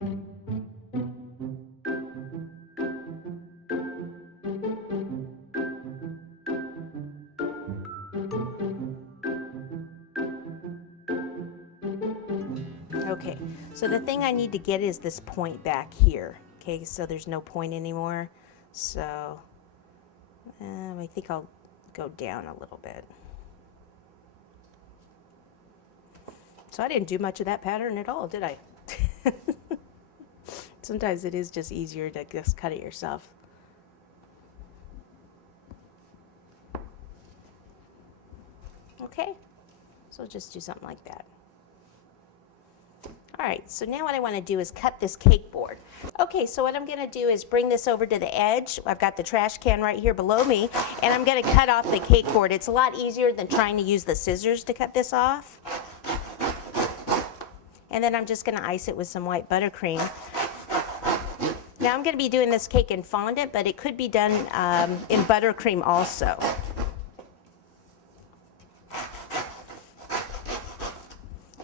Okay, so the thing I need to get is this point back here. Okay, so there's no point anymore. So I think I'll go down a little bit. So I didn't do much of that pattern at all, did I? Sometimes it is just easier to just cut it yourself. Okay, so just do something like that. All right, so now what I want to do is cut this cake board. Okay, so what I'm going to do is bring this over to the edge. I've got the trash can right here below me, and I'm going to cut off the cake board. It's a lot easier than trying to use the scissors to cut this off. And then I'm just going to ice it with some white buttercream. Now I'm going to be doing this cake in fondant, but it could be done in buttercream also.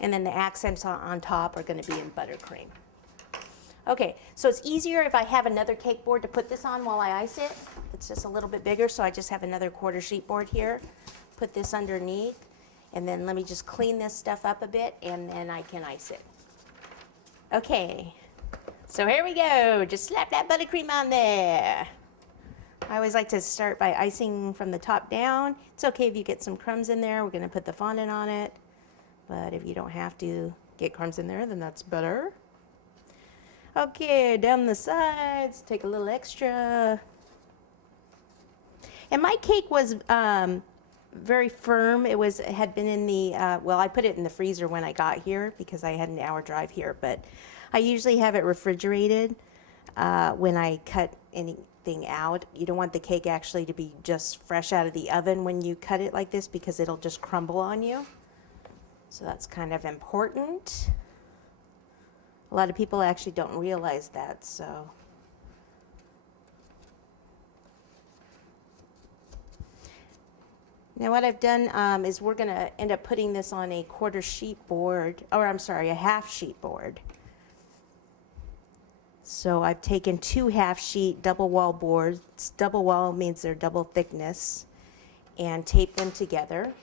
And then the accents on top are going to be in buttercream. Okay, so it's easier if I have another cake board to put this on while I ice it. It's just a little bit bigger, so I just have another quarter sheet board here. Put this underneath, and then let me just clean this stuff up a bit, and then I can ice it. Okay, so here we go. Just slap that buttercream on there. I always like to start by icing from the top down. It's okay if you get some crumbs in there. We're going to put the fondant on it. But if you don't have to get crumbs in there, then that's better. Okay, down the sides, take a little extra. And my cake was very firm. It had been in the, well, I put it in the freezer when I got here because I had an hour drive here, but I usually have it refrigerated when I cut anything out. You don't want the cake actually to be just fresh out of the oven when you cut it like this because it'll just crumble on you. So that's kind of important. A lot of people actually don't realize that, so. Now what I've done is we're going to end up putting this on a quarter sheet board, or I'm sorry, a half sheet board. So I've taken 2 half sheet double wall boards. Double wall means they're double thickness, and taped them together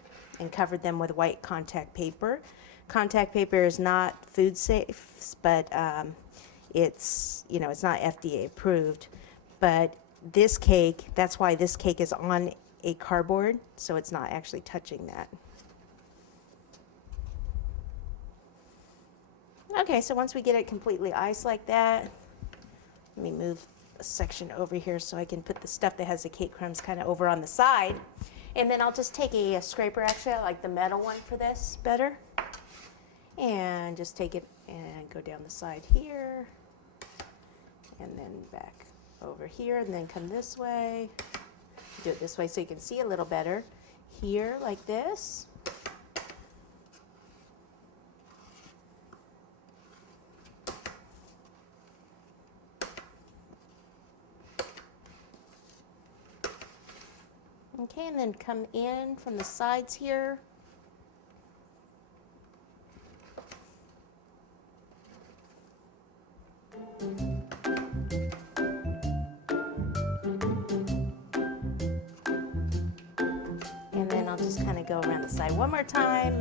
and covered them with white contact paper. Contact paper is not food safe, but it's, you know, it's not FDA approved. But this cake, that's why this cake is on a cardboard, so it's not actually touching that. Okay, so once we get it completely iced like that, let me move a section over here so I can put the stuff that has the cake crumbs kind of over on the side. And then I'll just take a scraper, actually, I like the metal one for this better. And just take it and go down the side here. And then back over here, and then come this way. Do it this way so you can see a little better. Here, like this. Okay, and then come in from the sides here. And then I'll just kind of go around the side one more time.